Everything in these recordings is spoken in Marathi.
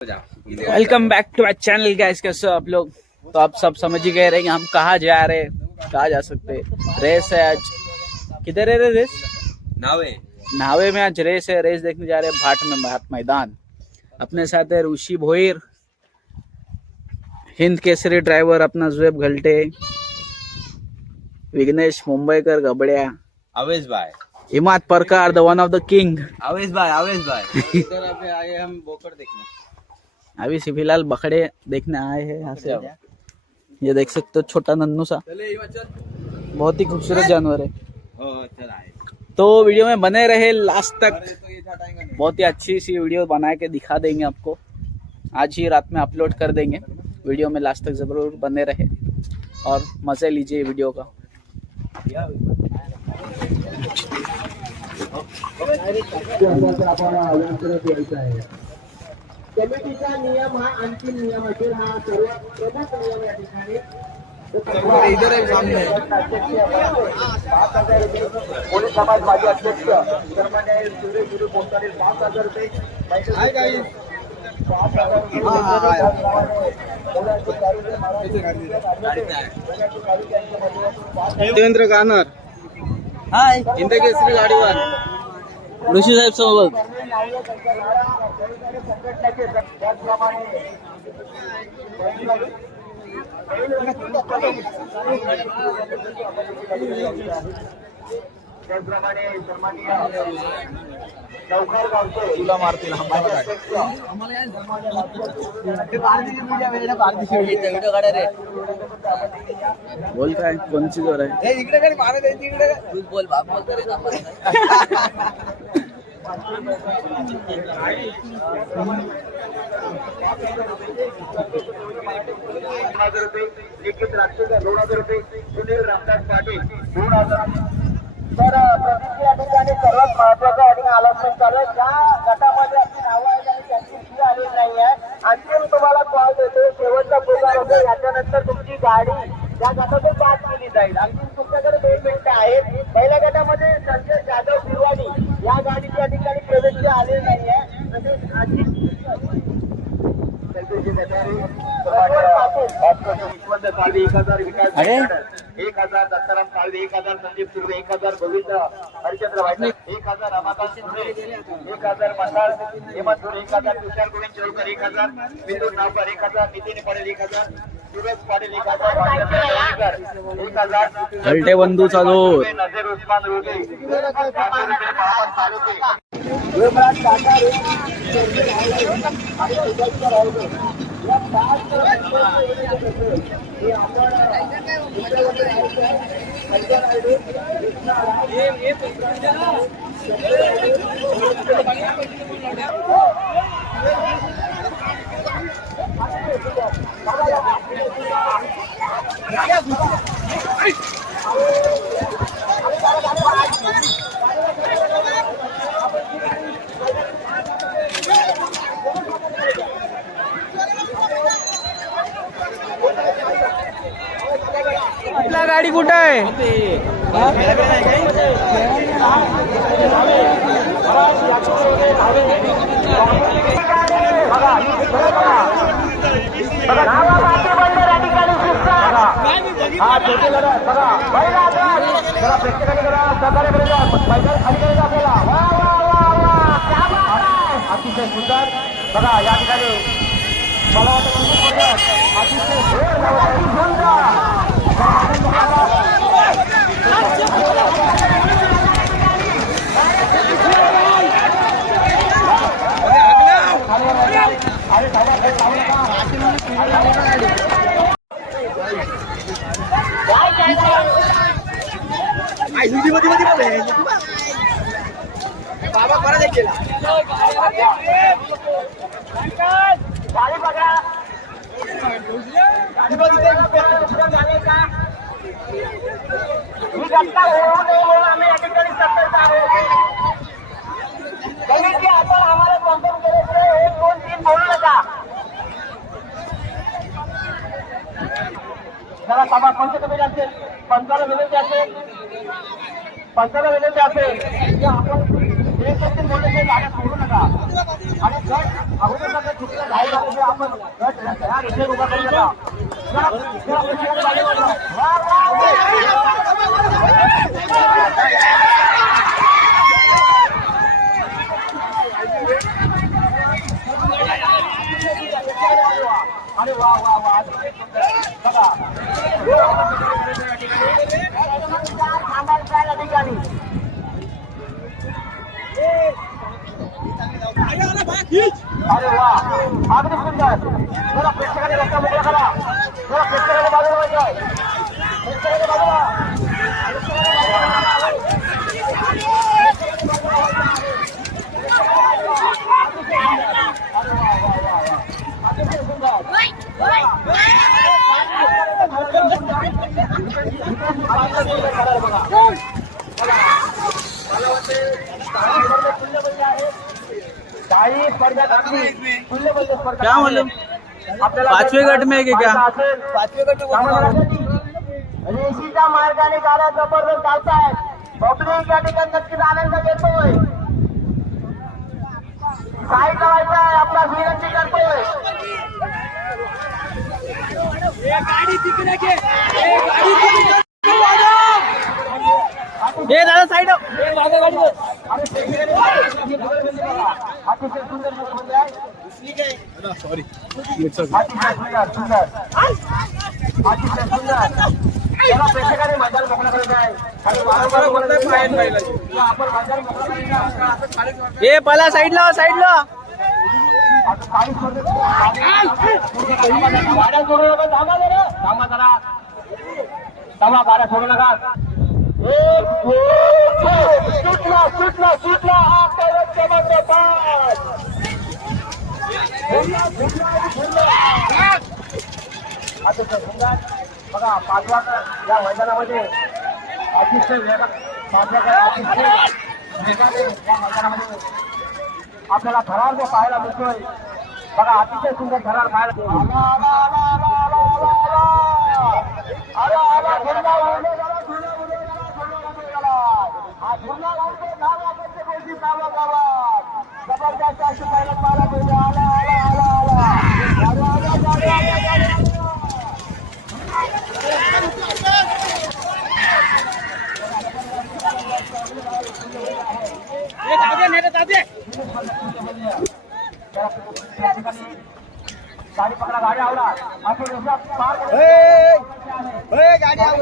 Welcome back to my channel guys. कैसे हो आप लोग? तो आप सब समझ ही गए रहे कि हम कहाँ जा रहे हैं, कहाँ जा सकते हैं। रेस है आज। किधर है रेस? नावे में आज रेस है। रेस देखने जा रहे हैं भाट में, भाट मैदान। अपने साथ है ऋषि भोईर, हिंद केसरी ड्राइवर अपना जुएब घलटे, विघ्नेश मुंबईकर गबड़िया, अवेश भाई, हिमात परकार the one of the king. Avesh भाई इधर अभी आए हम बोकर देखने। अभी से फिलहाल बखड़े देखने आए हैं यहाँ से। ये देख सकते हो छोटा नन्नू सा, बहुत ही खूबसूरत जानवर है। तो वीडियो में बने रहे लास्ट तक, बहुत ही अच्छी सी वीडियो बना के दिखा देंगे आपको। आज ही रात में अपलोड कर देंगे। वीडियो में लास्ट तक जरूर बने रहे और मजे लीजिए वीडियो का। कमिटीचा नियम हा अंतिम नियम असेल, हा सर्वात प्रमुख नियम या ठिकाणी। इधर एक सामने पोलीस समाज माजी अध्यक्ष सन्माननीय सुरेश गुरु पोस्टाने 5,000 रुपये, देवेंद्र गानर हिंद केसरी गाडीवर ऋषी साहेब सोबत त्याचप्रमाणे सन्माननीय लवकर गावचे तुला मारतील बोल काय कोणची जोर आहे? इकडे मारत आहे तिकडे बोल लिखित राष्ट्रीय 2,000 रुपये, सुनील रामदास पाटील 2,000। तर या ठिकाणी सर्वात महत्वाचं आणि आलोचना चालू आहे, ज्या गटामध्ये आपली नावं आहेत आणि त्यांची फी आलेली नाही आहे, अंतिम तुम्हाला कॉल देतो, शेवटचा पुकार होतो, याच्यानंतर तुमची गाडी या गटातून बाद केली जाईल। अंतिम तुमच्याकडे 2 मिनिटं आहेत। पहिल्या गटामध्ये संजय जाधव फिरवाणी या गाडीच्या ठिकाणी प्रवेश आलेली नाही आहे। तसेच अजित साळवे 1,000, विकास 1,000, दत्ताराम साळवे 1,000, संदीप सुर्वे 1,000, गोविंद हरिचंद्र वाटले 1,000, रमाकांत सुर्वे 1,000, मसाळ हेमंत सुर्वे 1,000, तुषार गोविंद चौकर 1,000, विदुर नावकर 1,000, नितीन पटेल 1,000, सूरज पाटील 1,000, 1,000 घलटे बंधूचा जोर। नजीर उस्मान रोगे 500 रुपये, मोहम्मद फारुकी युवराज टाटा या 5 हे आपण आपला गाडी कुठं आहे? अतिशय सुंदर बघा या ठिकाणी मला बाबा परत एक केला गाडी बघा ही घटना होऊ नये म्हणून आम्ही या ठिकाणी सतर्क आहोत। आपण आम्हाला कॉन्फर्म करायचं 1, 2, 3 बोलू नका। जरा सभा कोणते कमी असेल, 15 विनंती असेल, 15 विनंती असेल की आपण एक ते तीन बोलले गाड्या सोडू नका आणि गट अगोदर जर चुकीला जाहीर झालं तर आपण गट या रेषेवर उभा करू नका. अरे वा वा वा बघा ठिकाणी अरे वा अगदी सुंदर. जरा प्रेक्षकाने रस्ता मोकळा करा. जरा प्रेक्षकाने बाजूला व्हायचं. प्रेक्षकाने बाजूला. क्या मालूम पाचवे गट में है कि क्या? पाचवे गट रेशीच्या मार्गाने गाड्या जबरदस्त चालतायत. पब्लिक या ठिकाणी नक्कीच आनंद घेतोय. काय करायचं आहे आपला विनंती करतोय. ये दादा साइड अतिशय सुंदर सॉरी अतिशय सुंदर अतिशय सुंदर. त्याला प्रेक्षकाने मैदान मोकळं करायचं आहे आणि वारंवार बोलत आहे आपण मैदान मोकळं करायचं. ये पला साइड ला गाड्या सोडू नका. थांबा जरा थांबा. गाड्या सोडू नका. सुटला हा परत क्रमांक 5. अतिशय सुंदर. बघा पाचवा या मैदानामध्ये अतिशय वेगाने या मैदानामध्ये आपल्याला थरार जो पाहायला मिळतोय. बघा अतिशय सुंदर थरार पाहायला. जबरदस्त अशी पाहायला पाहायला गाडी पकडा. गाडी आवडा आपण रेषा पार गाडी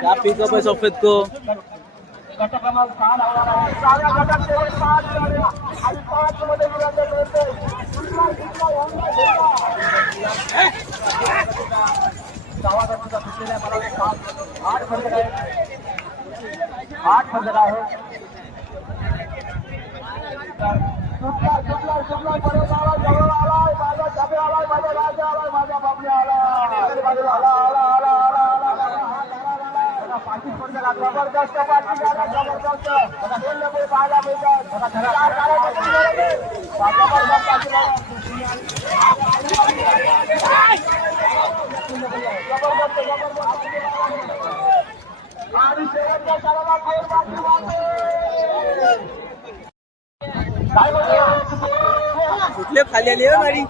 क्या पिकअप है सफेद को? गट क्रमांक 6 लावणार आहे. 6व्या गटात केवळ 5 गाड्या आणि 5 मध्ये विरांजन करतोय. गावाचा सुटलेल्या मला 8 फरक आहे. 8 फरक आहे. सुटला परत आला. जवळ आलाय. माझा चाबे आलाय. माझा राजा आलाय. माझा बाबली जबरदस्त पार्टी झाला. जबरदस्त पाहायला मिळतात. आणि शेवटच्या सराला कुठले खाली आली हो गाडी?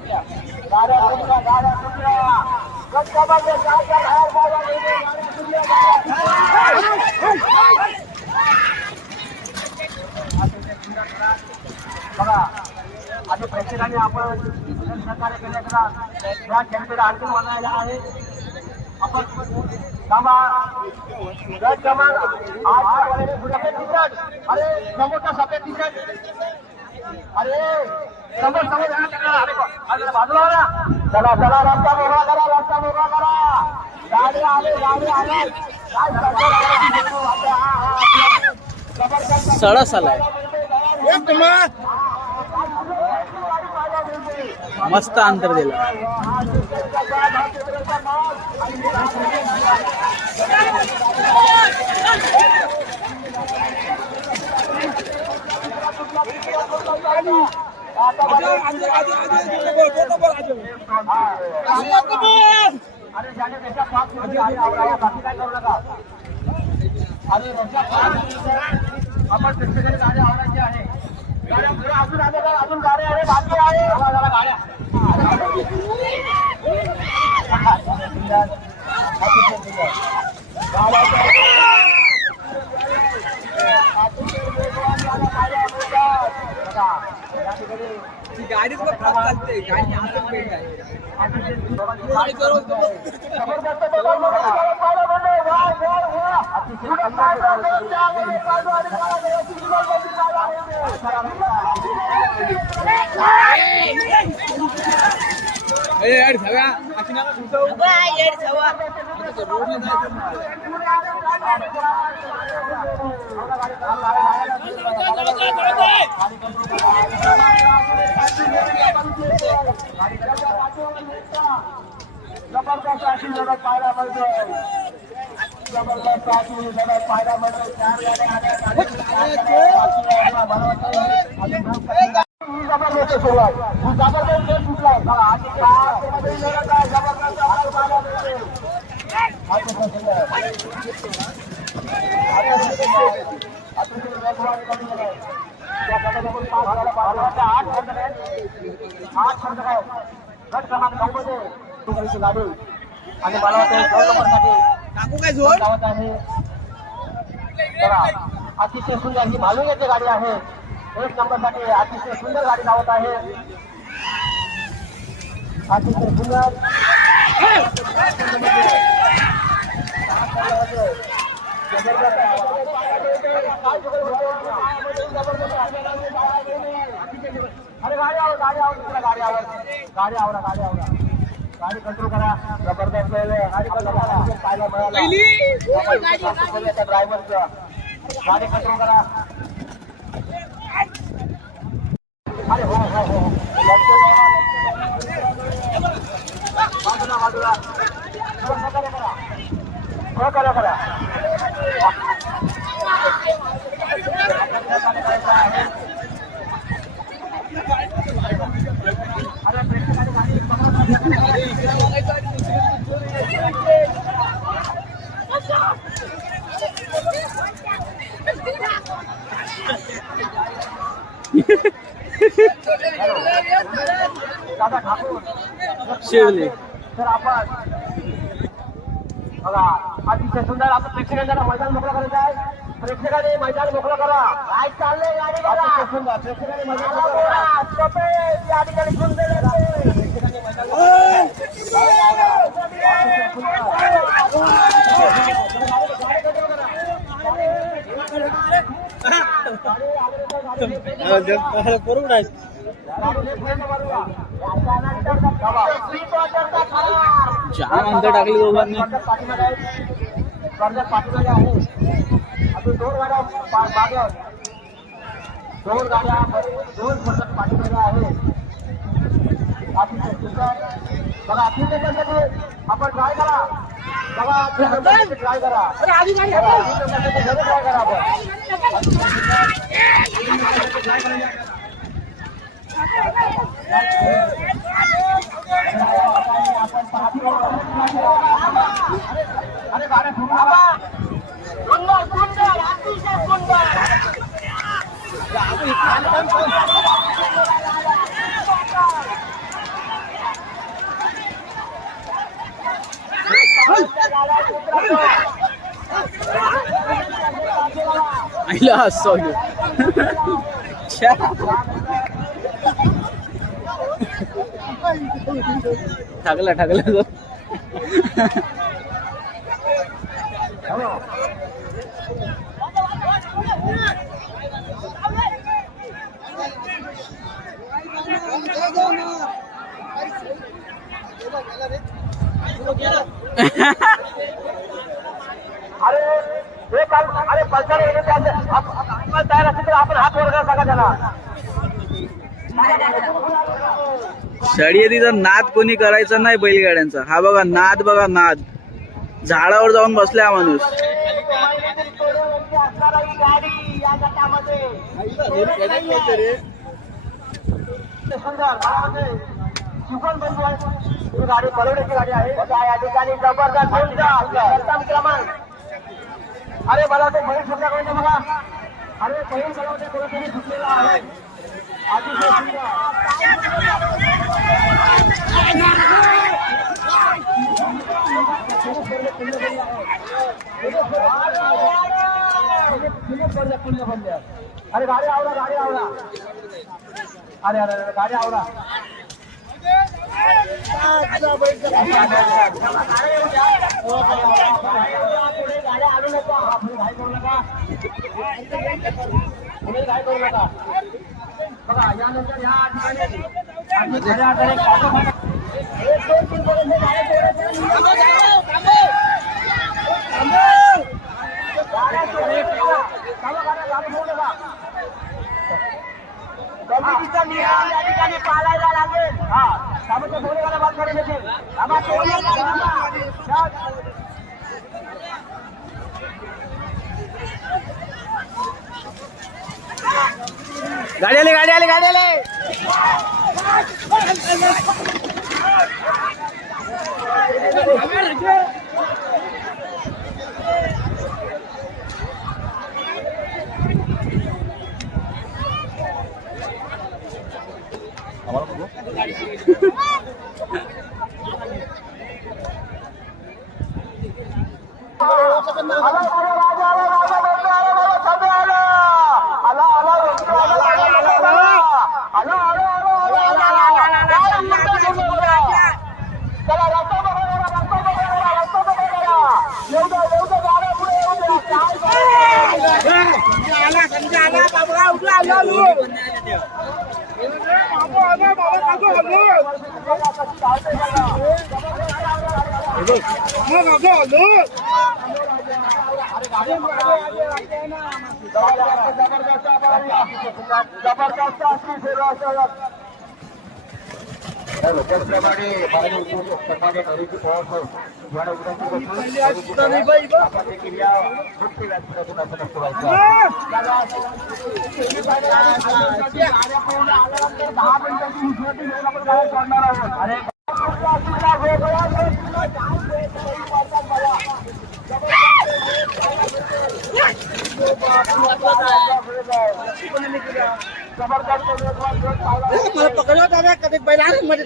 गाड्या सुटल्या. बघा आता प्रेक्षकांनी आपण सहकार्य केल्याचा या जनतेला आणखी म्हणायला आहे. आपण गट क्रमांक 8 सफेद तिकट. अरे समोरचा सफेद तिकट. अरे समोर बाजूला ना. चला रस्ता मोकळा करा. रस्ता मोकळा करा. गाडी आले. सड़स आलाय. मस्त अंतर दिला. आणि ज्याने त्याच्या 5 मिनिटे गाडी आवरावा, बाकी काय करू नका. आणि त्याच्या 5 मिनिटे आपण प्रत्येकाने गाडी आवरायची आहे. गाड्या पुढे अजून आले का? अजून गाड्या आहे, बाकी आहे. गाड्या गाडीच चालते, गाडी असं पेंट आहे. जबरदस्त अशी लढत पाहायला मिळते. जबरदस्त अशी लढत पाहायला मिळते. 4 गाड्या आल्या. जबरदस्त सुरुवात, जबरदस्त खेळ सुटला. आधी मध्ये लढत आहे. जबरदस्त पाहायला मिळते. गट क्रमांक 9 मध्ये तुमची गाडी आणि मला वाटतं 2 नंबरसाठी धावत आहे. बघा, अतिशय सुंदर ही भालुंग्याची गाडी आहे. 1 नंबरसाठी अतिशय सुंदर गाडी धावत आहे. अतिशय सुंदर अरे गाडी आवर, गाडी आवर, गाडी आवर, गाडी आवरा, गाडी आवरा, गाडी कंट्रोल करा. जबरदस्त गाडी पाहायला मिळाला. ड्रायव्हरचं गाडी कंट्रोल करा. अरे हो हो हो, बाजूला बाजूला सहकार्य करा, सहकार्य करा. दादा ठाकूर शिवली तर आपण बघा, अतिशय सुंदर. आपण प्रेक्षकांना मैदान मोकळं करायचं आहे. प्रेक्षकांनी मैदान मोकळं करा. काय चाललंय गाडी बघा. अतिशय सुंदर. प्रेक्षकांनी मैदान मोकळं करा. या ठिकाणी सुंदर प्रेक्षकांनी मैदान जाम अंतर टाकली दोघांनी. पाठीमागे आहे. अजून 2 गाड्या मागे, 2 गाड्या 2 फरक पाठीमागे आहे. अतिशय सुंदर. बघा, 3 नंबरसाठी आपण ट्राय करा. बघा, 3 नंबरसाठी ट्राय करा. 3 नंबरसाठी ट्राय करा आपण. अरे गाड्या सुंदर सुंदर, अतिशय सुंदर. आईला हसवलं. ठाकला ठाकला तो. अरे हे काल, अरे पल्सर येणे तयार असेल तर आपण हात वर करा, सांगा त्याला. शर्यतीचा नाद कोणी करायचा नाही बैलगाड्यांचा. हा बघा नाद, बघा नाद. झाडावर जाऊन बसले हा माणूस. गाडी या गटामध्ये सुंदर मला म्हणजे शिकवण बंधू आहे ही गाडी पळवण्याची गाडी आहे या ठिकाणी जबरदस्त प्रथम क्रमांक. अरे मला ते बैल सुद्धा कळते बघा. अरे बैल मला ते कोणीतरी सुटलेला आहे अतिशय सुंदर. अरे गाडी आवडा गाडी आवडा. अरे अरे अरे गाडी आवडा. गाड्या आणू नका घाई करू नका पुढे घाई करू नका. बघा यानंतर या ठिकाणी या ठिकाणी पाळायला लागेल. हा त्यामुळे बोलेला बात करू नये. गाडी आली गाडी आली गाडी आली. जबरदस्त अशी सेवा त्याचप्रमाणे नदीची पोहोच मला पकडलं दादा कधी बैला मध्ये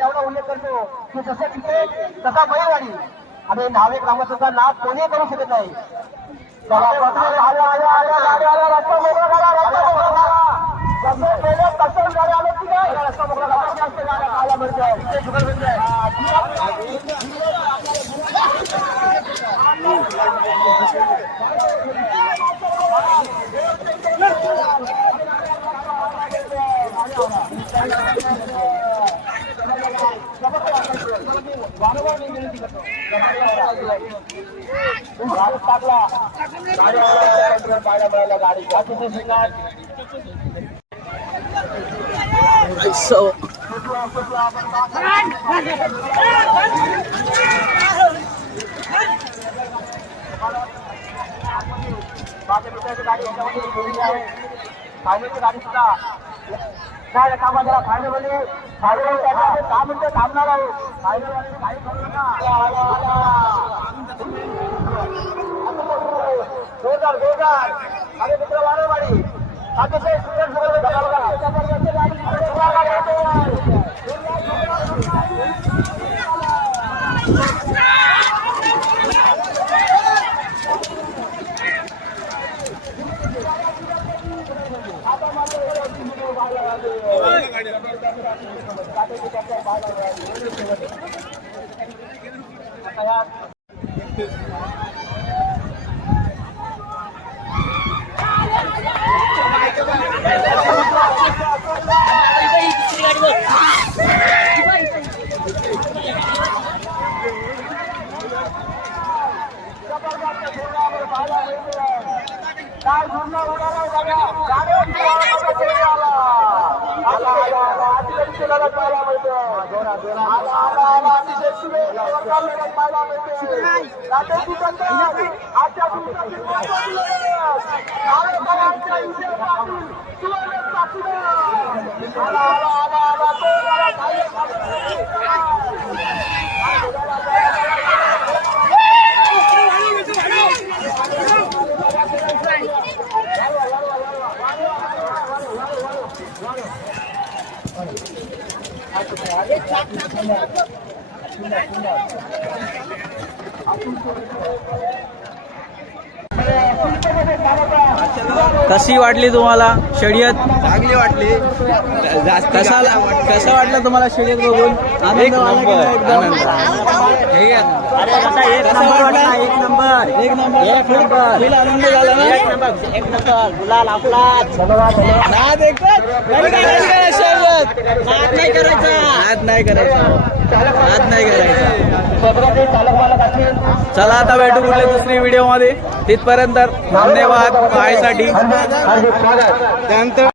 एवढा उल्लेख करतो की जसं तिथे तसा बैलगाडी आणि न्हावे ग्रामस्थांचा नाद कोणी करू शकत नाही. So फायनलची गाडी सुद्धा काय कामाला फायनल दहा मिनिटं थांबणार आहे. फायनल काही करू नका. जोरदार अरे मित्र वारंवारी अतिशय काय झुरला उडाला बघा गाड्यांची आवाज कोणी आला आला आला आला अतिशय लढत पाहायला मिळते आला आला आला अतिशय जोरदार लढत पाहायला मिळते राजाची कंटाळ आजच्या दिवसाची महत्त्वाची लढत आळेकरांच्या विजय पाटील सुवर्ण साक्षीदार आला आला आला आला तो आला खाली कशी वाटली तुम्हाला शर्यत? चांगली वाटली. कसं वाटलं तुम्हाला शर्यत बघून? एक नंबर एक नंबर फुल आनंद झाला ना? एक नंबर गुलाल आपला. नाद नाही करायचा. चला आता भेटू कुठल्या दुसरी व्हिडिओ मध्ये. तिथपर्यंत धन्यवाद पाहायसाठी. त्यानंतर